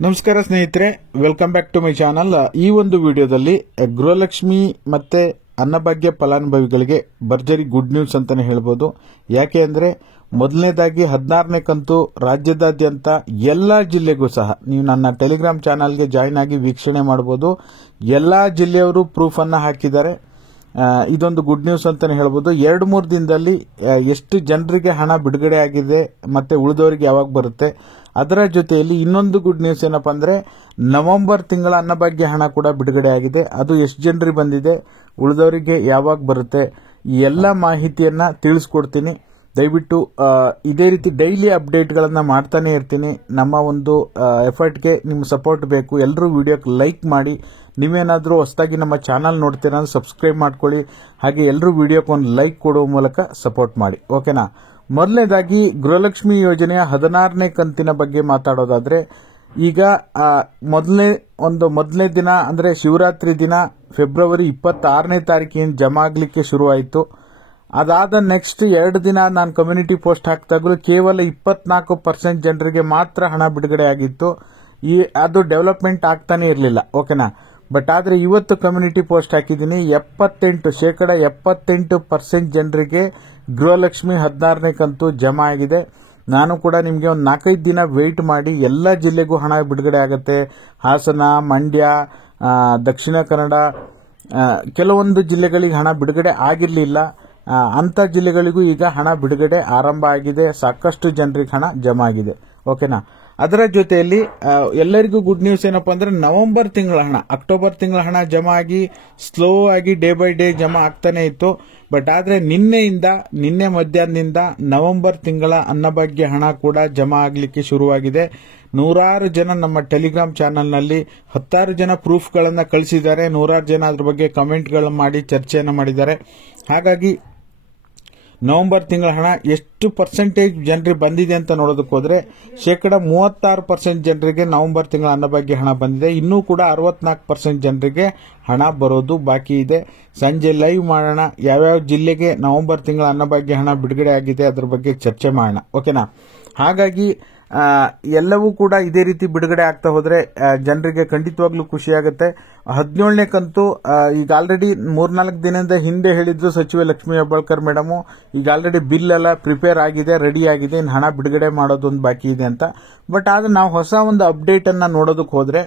ನಮಸ್ಕಾರ ಸ್ನೇಹಿತರೆ, welcome back to my channel. ಈ ಒಂದು ವಿಡಿಯೋದಲ್ಲಿ ಗೃಹಲಕ್ಷ್ಮಿ ಮತ್ತೆ ಅನ್ನಭಾಗ್ಯ ಫಲಾನುಭವಿಗಳಿಗೆ ಭರ್ಜರಿ ಗುಡ್ ನ್ಯೂಸ್ ಅಂತಾನೆ ಹೇಳ್ಬೋದು. ಯಾಕೆ ಅಂದ್ರೆ ಮೊದಲನೇದಾಗಿ 16ನೇ ಕಂತು ರಾಜ್ಯದಾದ್ಯಂತ ಎಲ್ಲಾ ಜಿಲ್ಲೆಗೂ ಸಹ ನೀವು ನನ್ನ ಟೆಲಿಗ್ರಾಮ್ ಚಾನಲ್ಗೆ ಜಾಯಿನ್ ಆಗಿ ವೀಕ್ಷಣೆ ಮಾಡಬಹುದು. ಎಲ್ಲಾ ಜಿಲ್ಲೆಯವರು ಪ್ರೂಫ್ ಅನ್ನ ಹಾಕಿದ್ದಾರೆ. ಇದೊಂದು ಗುಡ್ ನ್ಯೂಸ್ ಅಂತಾನೆ ಹೇಳ್ಬೋದು. 2-3 ದಿನದಲ್ಲಿ ಎಷ್ಟು ಜನರಿಗೆ ಹಣ ಬಿಡುಗಡೆ ಆಗಿದೆ ಮತ್ತೆ ಉಳಿದವರಿಗೆ ಯಾವಾಗ ಬರುತ್ತೆ, ಅದರ ಜೊತೆಯಲ್ಲಿ ಇನ್ನೊಂದು ಗುಡ್ ನ್ಯೂಸ್ ಏನಪ್ಪಾ ಅಂದ್ರೆ ನವೆಂಬರ್ ತಿಂಗಳ ಅನ್ನಭಾಗ್ಯ ಹಣ ಕೂಡ ಬಿಡುಗಡೆ ಆಗಿದೆ. ಅದು ಎಷ್ಟು ಜನರಿಗೆ ಬಂದಿದೆ, ಉಳಿದವರಿಗೆ ಯಾವಾಗ ಬರುತ್ತೆ, ಈ ಎಲ್ಲ ಮಾಹಿತಿಯನ್ನ ತಿಳಿಸ್ಕೊಡ್ತೀನಿ. ದಯವಿಟ್ಟು ಇದೇ ರೀತಿ ಡೈಲಿ ಅಪ್ಡೇಟ್ಗಳನ್ನ ಮಾಡ್ತಾನೆ ಇರ್ತೀನಿ. ನಮ್ಮ ಒಂದು ಎಫರ್ಟ್ಗೆ ನಿಮ್ಮ ಸಪೋರ್ಟ್ ಬೇಕು. ಎಲ್ಲರೂ ವಿಡಿಯೋಕ್ಕೆ ಲೈಕ್ ಮಾಡಿ. ನೀವೇನಾದರೂ ಹೊಸದಾಗಿ ನಮ್ಮ ಚಾನಲ್ ನೋಡ್ತೀರಾ ಅಂದ್ರೆ ಸಬ್ಸ್ಕ್ರೈಬ್ ಮಾಡ್ಕೊಳ್ಳಿ. ಹಾಗೆ ಎಲ್ಲರೂ ವಿಡಿಯೋಕ್ಕೆ ಒಂದು ಲೈಕ್ ಕೊಡುವ ಮೂಲಕ ಸಪೋರ್ಟ್ ಮಾಡಿ, ಓಕೆನಾ. ಮೊದಲನೇದಾಗಿ ಗೃಹಲಕ್ಷ್ಮಿ ಯೋಜನೆಯ 16ನೇ ಕಂತಿನ ಬಗ್ಗೆ ಮಾತಾಡೋದಾದ್ರೆ, ಈಗ ಮೊದಲನೇ ದಿನ ಅಂದ್ರೆ ಶಿವರಾತ್ರಿ ದಿನ ಫೆಬ್ರವರಿ 26ನೇ ತಾರೀಕಿನ ಜಮಾ ಆಗ್ಲಿಕ್ಕೆ ಶುರುವಾಯಿತು. ಅದಾದ ನೆಕ್ಸ್ಟ್ 2 ದಿನ ನಾನು ಕಮ್ಯುನಿಟಿ ಪೋಸ್ಟ್ ಹಾಕಿದಾಗಲೂ ಕೇವಲ 24% ಜನರಿಗೆ ಮಾತ್ರ ಹಣ ಬಿಡುಗಡೆ ಆಗಿತ್ತು. ಅದು ಡೆವಲಪ್ಮೆಂಟ್ ಆಗ್ತಾನೆ ಇರಲಿಲ್ಲ, ಓಕೆನಾ. ಬಟ್ ಆದ್ರೆ ಇವತ್ತು ಕಮ್ಯುನಿಟಿ ಪೋಸ್ಟ್ ಹಾಕಿದ್ದೀನಿ, 78% ಜನರಿಗೆ ಗೃಹಲಕ್ಷ್ಮಿ 16ನೇ ಕಂತು ಜಮಾ ಆಗಿದೆ. ನಾನು ಕೂಡ ನಿಮಗೆ ಒಂದು 4-5 ದಿನ ವೆಯ್ಟ್ ಮಾಡಿ ಎಲ್ಲ ಜಿಲ್ಲೆಗೂ ಹಣ ಬಿಡುಗಡೆ ಆಗುತ್ತೆ. ಹಾಸನ, ಮಂಡ್ಯ, ದಕ್ಷಿಣ ಕನ್ನಡ, ಕೆಲವೊಂದು ಜಿಲ್ಲೆಗಳಿಗೆ ಹಣ ಬಿಡುಗಡೆ ಆಗಿರಲಿಲ್ಲ. ಅಂತ ಜಿಲ್ಲೆಗಳಿಗೂ ಈಗ ಹಣ ಬಿಡುಗಡೆ ಆರಂಭ ಆಗಿದೆ. ಸಾಕಷ್ಟು ಜನರಿಗೆ ಹಣ ಜಮಾ ಆಗಿದೆ, ಓಕೆನಾ. ಅದರ ಜೊತೆಯಲ್ಲಿ ಎಲ್ಲರಿಗೂ ಗುಡ್ ನ್ಯೂಸ್ ಏನಪ್ಪಾ ಅಂದ್ರೆ ನವೆಂಬರ್ ತಿಂಗಳ ಹಣ, ಅಕ್ಟೋಬರ್ ತಿಂಗಳ ಹಣ ಜಮಾ ಆಗಿ ಸ್ಲೋ ಆಗಿ ಡೇ ಬೈ ಡೇ ಜಮಾ ಆಗ್ತಾನೆ ಇತ್ತು. ಬಟ್ ಆದ್ರೆ ನಿನ್ನೆ ಮಧ್ಯಾಹ್ನದಿಂದ ನವೆಂಬರ್ ತಿಂಗಳ ಅನ್ನಭಾಗ್ಯ ಹಣ ಕೂಡ ಜಮಾ ಆಗ್ಲಿಕ್ಕೆ ಶುರುವಾಗಿದೆ. 100 ಜನ ನಮ್ಮ ಟೆಲಿಗ್ರಾಮ್ ಚಾನೆಲ್ನಲ್ಲಿ 10 ಜನ ಪ್ರೂಫ್ಗಳನ್ನ ಕಳಿಸಿದ್ದಾರೆ. 100 ಜನ ಅದ್ರ ಬಗ್ಗೆ ಕಮೆಂಟ್ಗಳನ್ನ ಮಾಡಿ ಚರ್ಚೆಯನ್ನ ಮಾಡಿದ್ದಾರೆ. ಹಾಗಾಗಿ ನವೆಂಬರ್ ತಿಂಗಳ ಹಣ ಎಷ್ಟು ಪರ್ಸೆಂಟೇಜ್ ಜನರಿಗೆ ಬಂದಿದೆ ಅಂತ ನೋಡೋದಕ್ಕೆ ಹೋದ್ರೆ 36% ಜನರಿಗೆ ನವೆಂಬರ್ ತಿಂಗಳ ಅನ್ನಭಾಗ್ಯ ಹಣ ಬಂದಿದೆ. ಇನ್ನೂ ಕೂಡ 64% ಜನರಿಗೆ ಹಣ ಬರೋದು ಬಾಕಿ ಇದೆ. ಸಂಜೆ ಲೈವ್ ಮಾಡೋಣ, ಯಾವ್ಯಾವ ಜಿಲ್ಲೆಗೆ ನವೆಂಬರ್ ತಿಂಗಳ ಅನ್ನಭಾಗ್ಯ ಹಣ ಬಿಡುಗಡೆ ಆಗಿದೆ ಅದ್ರ ಬಗ್ಗೆ ಚರ್ಚೆ ಮಾಡೋಣ, ಓಕೆನಾ. ಹಾಗಾಗಿ ಎಲ್ಲವೂ ಕೂಡ ಇದೇ ರೀತಿ ಬಿಡುಗಡೆ ಆಗ್ತಾ ಹೋದ್ರೆ ಜನರಿಗೆ ಖಂಡಿತವಾಗ್ಲೂ ಖುಷಿಯಾಗುತ್ತೆ. 17ನೇ ಕಂತು ಈಗ ಆಲ್ರೆಡಿ 3-4 ದಿನದ ಹಿಂದೆ ಹೇಳಿದ್ರು ಸಚಿವೆ ಲಕ್ಷ್ಮೀ ಹೆಬ್ಬಾಳ್ಕರ್ ಮೇಡಮ್, ಈಗ ಆಲ್ರೆಡಿ ಬಿಲ್ ಎಲ್ಲ ಪ್ರಿಪೇರ್ ಆಗಿದೆ, ರೆಡಿ ಆಗಿದೆ, ಇನ್ನು ಹಣ ಬಿಡುಗಡೆ ಮಾಡೋದೊಂದು ಬಾಕಿ ಇದೆ ಅಂತ. ಬಟ್ ಆದ್ರೆ ನಾವು ಹೊಸ ಒಂದು ಅಪ್ಡೇಟ್ ಅನ್ನ ನೋಡೋದಕ್ಕೆ ಹೋದ್ರೆ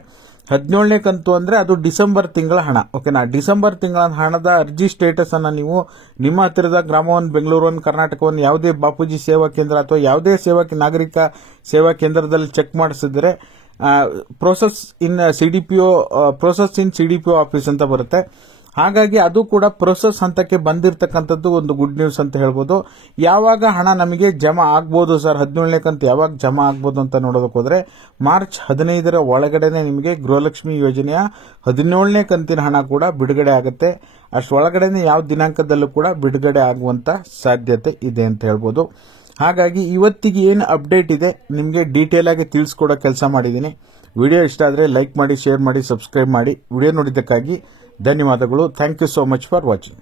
17ನೇ ಕಂತು ಅಂದ್ರೆ ಅದು ಡಿಸೆಂಬರ್ ತಿಂಗಳ ಹಣ, ಓಕೆನಾ. ಡಿಸೆಂಬರ್ ತಿಂಗಳ ಹಣದ ಅರ್ಜಿ ಸ್ಟೇಟಸ್ ಅನ್ನ ನೀವು ನಿಮ್ಮ ಹತ್ತಿರದ ಗ್ರಾಮ 1, ಬೆಂಗಳೂರು 1, ಕರ್ನಾಟಕ 1 ಯಾವುದೇ ಬಾಪೂಜಿ ಸೇವಾ ಕೇಂದ್ರ ಅಥವಾ ಯಾವುದೇ ನಾಗರಿಕ ಸೇವಾ ಕೇಂದ್ರದಲ್ಲಿ ಚೆಕ್ ಮಾಡಿಸಿದ್ರೆ ಪ್ರೋಸೆಸ್ ಇನ್ ಸಿಡಿಪಿಒ ಆಫೀಸ್ ಅಂತ ಬರುತ್ತೆ. ಹಾಗಾಗಿ ಅದು ಕೂಡ ಪ್ರೋಸೆಸ್ ಹಂತಕ್ಕೆ ಬಂದಿರತಕ್ಕಂಥದ್ದು ಒಂದು ಗುಡ್ ನ್ಯೂಸ್ ಅಂತ ಹೇಳ್ಬೋದು. ಯಾವಾಗ ಹಣ ನಮಗೆ ಜಮಾ ಆಗ್ಬೋದು ಸರ್, 17ನೇ ಕಂತು ಯಾವಾಗ ಜಮಾ ಆಗ್ಬೋದು ಅಂತ ನೋಡೋದಕ್ಕೆ ಹೋದ್ರೆ ಮಾರ್ಚ್ 15ರ ಒಳಗಡೆನೆ ನಿಮಗೆ ಗೃಹಲಕ್ಷ್ಮಿ ಯೋಜನೆಯ 17ನೇ ಕಂತಿನ ಹಣ ಕೂಡ ಬಿಡುಗಡೆ ಆಗುತ್ತೆ. ಅಷ್ಟೊಳಗಡೆನೆ ಯಾವ ದಿನಾಂಕದಲ್ಲೂ ಕೂಡ ಬಿಡುಗಡೆ ಆಗುವಂತ ಸಾಧ್ಯತೆ ಇದೆ ಅಂತ ಹೇಳ್ಬೋದು. ಹಾಗಾಗಿ ಇವತ್ತಿಗೆ ಏನು ಅಪ್ಡೇಟ್ ಇದೆ ನಿಮಗೆ ಡೀಟೇಲ್ ಆಗಿ ತಿಳಿಸ್ಕೊಡೋ ಕೆಲಸ ಮಾಡಿದ್ದೀನಿ. ವಿಡಿಯೋ ಇಷ್ಟ ಆದ್ರೆ ಲೈಕ್ ಮಾಡಿ, ಶೇರ್ ಮಾಡಿ, ಸಬ್ಸ್ಕ್ರೈಬ್ ಮಾಡಿ. ವಿಡಿಯೋ ನೋಡಿದ್ದಕ್ಕಾಗಿ ಧನ್ಯವಾದಗಳು. Thank you so much for watching.